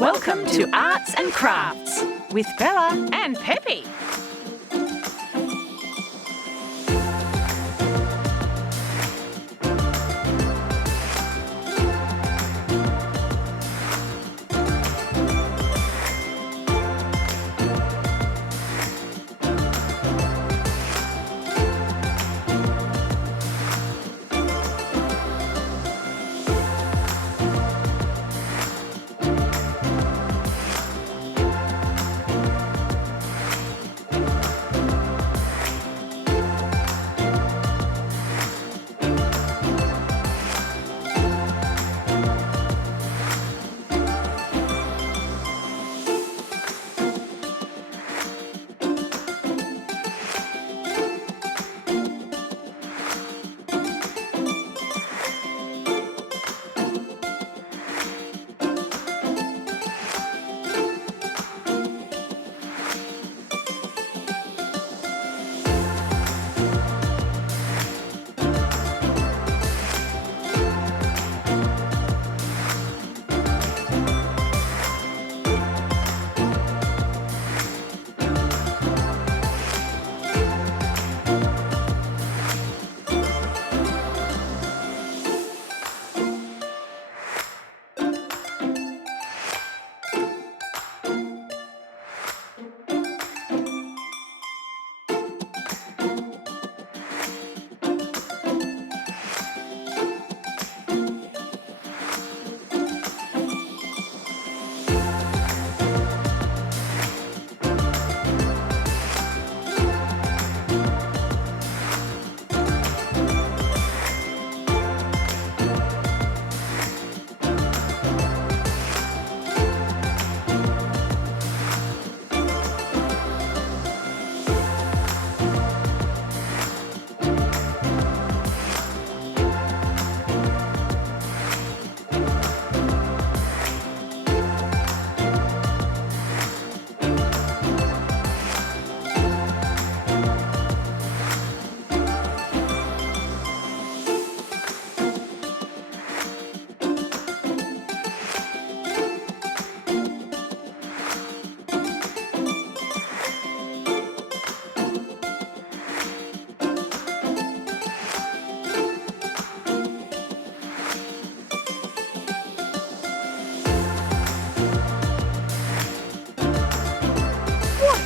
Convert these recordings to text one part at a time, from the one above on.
Welcome to Arts and Crafts with Bella and Pepe.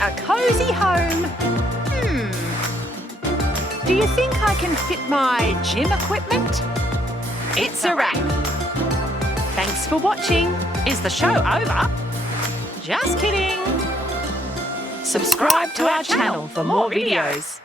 A cosy home. Do you think I can fit my gym equipment? It's a wrap. Thanks for watching. Is the show over? Just kidding. Subscribe to our channel for more videos.